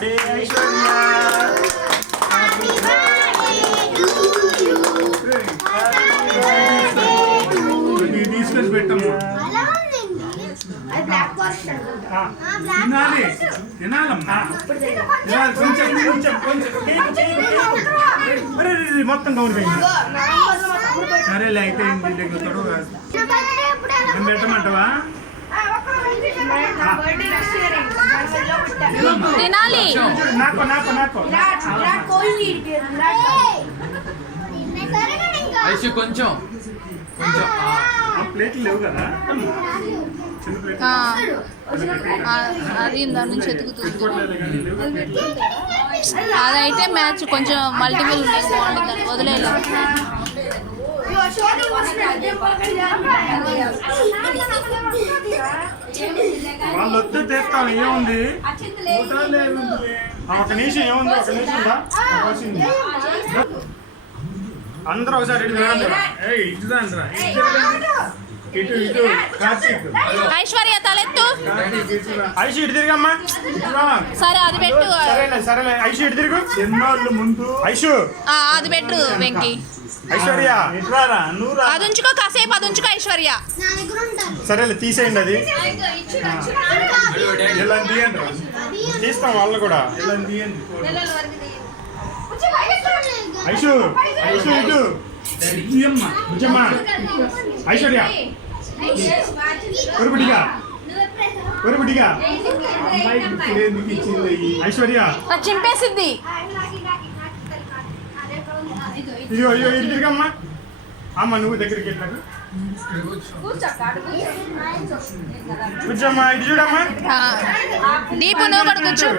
Birthday Aishwarya. Happy birthday తీసుకొని పెట్టమ్మా. తినాలి తినాలమ్మా తినాలి. కొంచెం కొంచెం కొంచెం మొత్తం గౌన్. సరేలే అయితే పెట్టమంటావా? తినాలి. నాకు నాకు నాకు కొంచెం ప్లేట్లు లేవు కదా. అది దాని నుంచి ఎదుగుతుంది. అదైతే మ్యాచ్ కొంచెం మల్టిపుల్ ఉన్నాయి, బాగుంటుంది. వదిలేదు వాళ్ళు వస్తే తెస్తాం. ఏముంది ఒక నిమిషం. ఏముంది ఒక నిమిషం ఉందా? అందరూ ఒకసారి ఇటు ఇటు ఐశ్వర్య తలెత్తు. ఐషు ఇటు తిరిగమ్మా. సరే అది పెట్టు. సరేలే సరేలే ఐషు ఇటు తిరుగు. ఎన్నోళ్ళు ముందు ఐషు అది పెట్టు వెంకీ. ఐశ్వర్య అది ఉంచుకో, కాసేపు అది ఉంచుకో ఐశ్వర్య. సరేలే తీసేయండి. అది ఇలా తీయండి. తీస్తాం వాళ్ళు కూడా. ఇలా తీయండి. ఐషు ఐషు ఇటు బుజ్జమ్మ. ఐశ్వర్య ఒరుబుడిగా ఒరుబుడిగా ఐశ్వర్య చింపేసిద్ది. ఇదిగో ఇదిగో ఇటు తిరిగమ్మా. అమ్మ నువ్వు దగ్గరికి వెళ్ళారు. కూర్చోమ్మా. ఇటు చూడమ్మా. దీపు నువ్వు కూడా కూర్చో.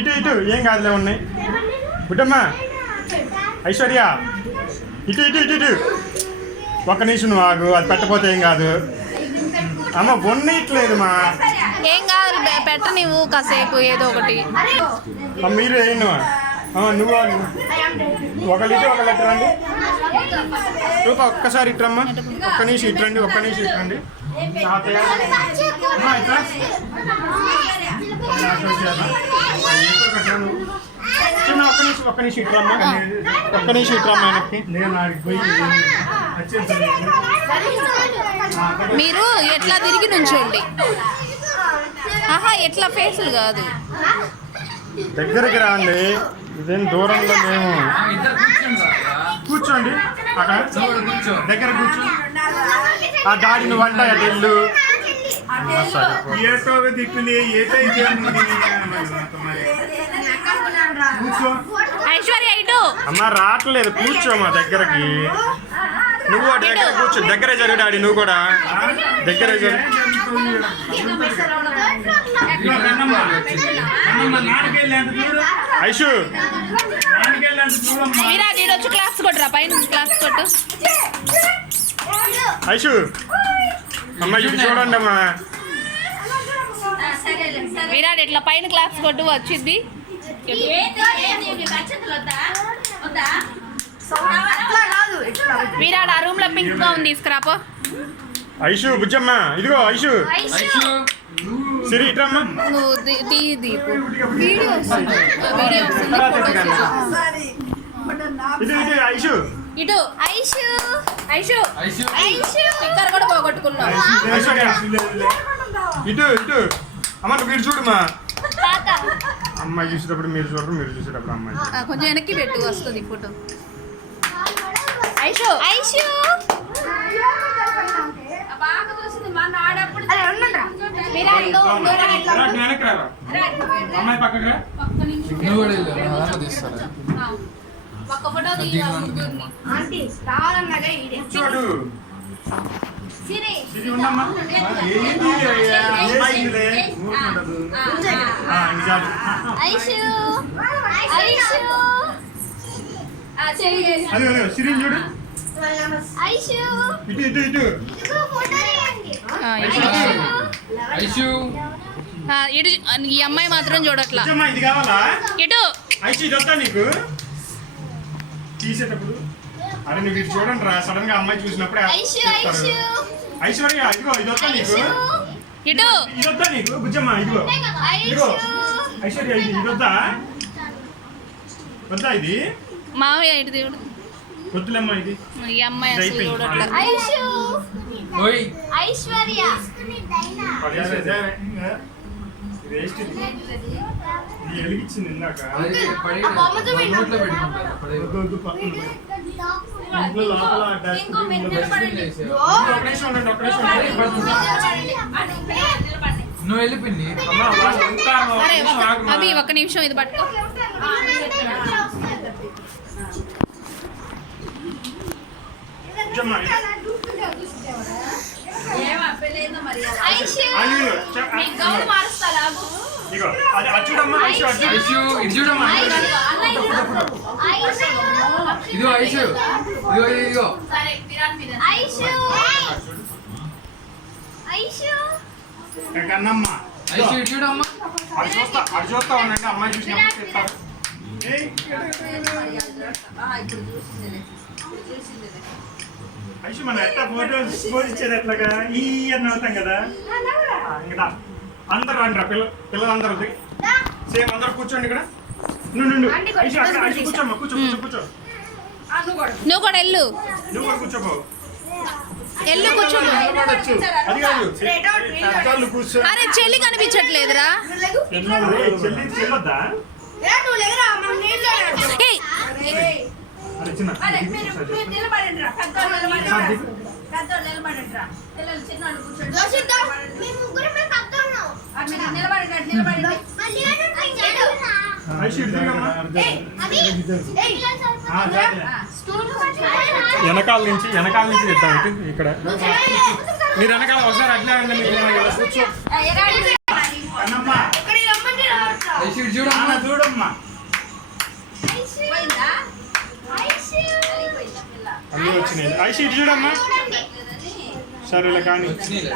ఇటు ఇటు ఏం కాదులే ఉన్నాయి. బుడ్డమ్మా ఐశ్వర్య ఇటు ఇటు ఇటు ఇటు. ఒక్క నిమిషం నువ్వు ఆగు. అది పెట్టపోతే ఏం కాదు. అమ్మ బొన్నట్లేదు మా. ఏం కాదు పెట్ట నువ్వు కాసేపు ఏదో ఒకటి. మీరు వేయండి నువ్వు ఒకళ్ళు ఇటు ఒకళ్ళు ఇటు రండి. రూపా ఒక్కసారి ఇట్రమ్మా. ఒక్క నిమిషం ఇట్రండి. ఒక్క నిమిషం ఇట్రండి. అమ్మా ఇట్లా చిన్న ఒక్క నిమిషం ఇట్రమ్మా. ఒక్క నిమిషం ఇట్రమ్మా. ఆయనకి నేను ఆడికి పోయి మీరు ఎట్లా తిరిగి నుంచోండి. ఆహా ఎట్లా ఫేసులు కాదు. దగ్గరికి రాండి. ఇదేం దూరంలో మేము. కూర్చోండి అక్కడ దగ్గర కూర్చో. ఆ దాడిని వంట ఇల్లు ఐశ్వర్య ఇటు. అమ్మ రావట్లేదు. కూర్చో మా దగ్గరకి. నువ్వు వాటి దగ్గర కూర్చో. దగ్గరే జరుగు డాడీ. నువ్వు కూడా దగ్గరే జరుగు. ఐషు విరాట్ ఈడొచ్చు క్లాస్ కొట్టురా. పైన క్లాస్ కొట్టు. ఐషు అమ్మ ఇటు చూడండి అమ్మా. విరాట్ ఇట్లా పైన క్లాస్ కొట్టు వచ్చింది. విరాట్ ఆ రూమ్ లో పింక్ గౌన్ తీసుకురాపో. ఐషు బుజ్జమ్మ ఇదిగో. ఐషు సిరి ఇట్రమ్మా. నువ్వు దీపు వీడియో వస్తుంది. ఇటు ఇటు ఐషు ఇటు. ఐషు ఐషు ఐషు స్టిక్కర్ కూడా పోగొట్టుకున్నావు. ఇటు ఇటు అమ్మ. మీరు చూడమ్మా. అమ్మాయి చూసేటప్పుడు మీరు చూడరు, మీరు చూసేటప్పుడు అమ్మాయి. కొంచెం వెనక్కి పెట్టు వస్తుంది ఫోటో. ఐషు ఐషు అమ్మాయి పక్కగా ఒక్క ఫోటో చూడు. సిరి చూడు. ఇటు ఇటు ఇటు ఇటు. ఈ అమ్మాయి మాత్రం చూడట్లా. ఇది కావాలా? ఇటు ఐషు ఇది వస్తా నీకు తీసేటప్పుడు. అరే నువ్వు ఇటు చూడండి రా. సడన్ గా అమ్మాయి చూసినప్పుడు ఐశ్వర్య ఇదిగో ఇది వస్తా నీకు. ఇటు ఇది వస్తా నీకు బుజ్జమ్మ. ఇదిగో ఇదిగో ఐశ్వర్య ఇది వద్దా వద్దా ఇది మావయ్య ఇటు దేవుడు వద్దులేమ్మా ఇది ఈ అమ్మాయి అసలు అయిపోయింది. చూడట్లే ఐషు ఓయ్ ఐశ్వర్య వేస్ట్ ఇది వెలిగించింది ఇందాక అది పడి ఆ బొమ్మతో నోట్లో పెట్టుకుంటారు పడేది. వద్దు, వద్దు, పక్కన పెట్టు. ఇంట్లో లోపల ఇంకో మీరు డస్ట్బిన్ వేసేయాలి. ఒక్క నిమిషం ఉండండి, ఒక్క నిమిషం ఉండండి. నువ్వు వెళ్ళిపోయింది అమ్మా, వాళ్ళు ఇంకా ఒక్క అరే నిమిషం ఆగమ్మా. అభి ఒక్క నిమిషం ఇది పట్టుకో కూర్చోమ్మా. ఐషు ఆగు, గౌను మారుస్తా లాగు ఇగో అది అది చూడమ్మా ఐషు అది చూడు. ఐషు ఇటు చూడమ్మా ఐషు ఇదిగో ఐషు ఇదిగో సరే విరాట్ మీద ఐషు ఐషు కన్నమ్మ ఐషు ఇటు చూడమ్మా అటు చూస్తా ఉండండి అమ్మాయి చూసినప్పుడు చెప్తారు ఏయ్, ఐషు మన ఎట్లా ఫోటో ఇచ్చేది ఎట్లాగా ఈ అని అవుతాం కదా ఇంకా అందరు రండి పిల్లలందరూ సేమ్ అందరు కూర్చోండి ఇక్కడ నుండు ఐషు అక్కడ ఐషు కూర్చోమ్మా కూర్చో కూర్చో కూర్చో నువ్వు కూడా వెళ్ళు నువ్వు కూడా కూర్చోబో వెళ్ళు కూర్చో నిలబడొచ్చు. అది కాదు పెద్దవాళ్ళు కూర్చో అరే చెల్లి కనిపించట్లేదురా చెల్లి చెల్లొద్దా ఏయ్, అది చిన్న ఐషు ఇటు తిరగమ్మా. వెనకాల నుంచి చెప్తాం ఇక్కడ మీరు వెనకాల ఒకసారి అట్లే ఉండండి, మీరు ఏమైనా కదా కూర్చో కన్నమ్మ ఐషు ఇటు చూడమ్మా నాన్న చూడమ్మా అన్నీ వచ్చినాయి ఐషు ఇటు చూడమ్మా సరేలే కానీ వచ్చినాయిలే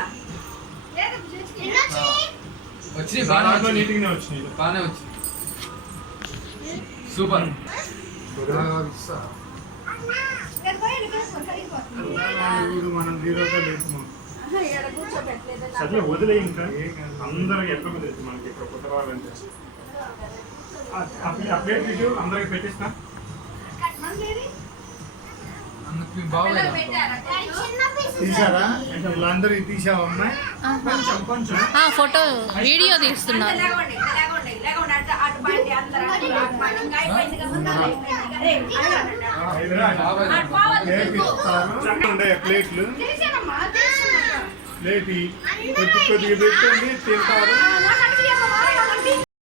వచ్చినాయి దాంట్లో బాగానే నీట్గానే వచ్చినాయి బాగానే వచ్చింది సూపర్ మనం జీరోగా లేదు సరే వదిలే ఇంకా అందరూ ఎట్లా కుదిరింది మనకి ఇక్కడ కొత్త రావాలంటే ఆ ప్లేట్ ఇటు అందరికి పెట్టిస్తా అందుకు బాగోలేదు తీసారా అంటే వీళ్ళందరికీ తీసావమ్మా కొంచెం కొంచెం ఫోటో వీడియో తీస్తున్నారు ప్లేట్ ఇస్తారు ఉండే ప్లేట్లు ప్లేట్ కొద్దిగా పెట్టండి తింటారు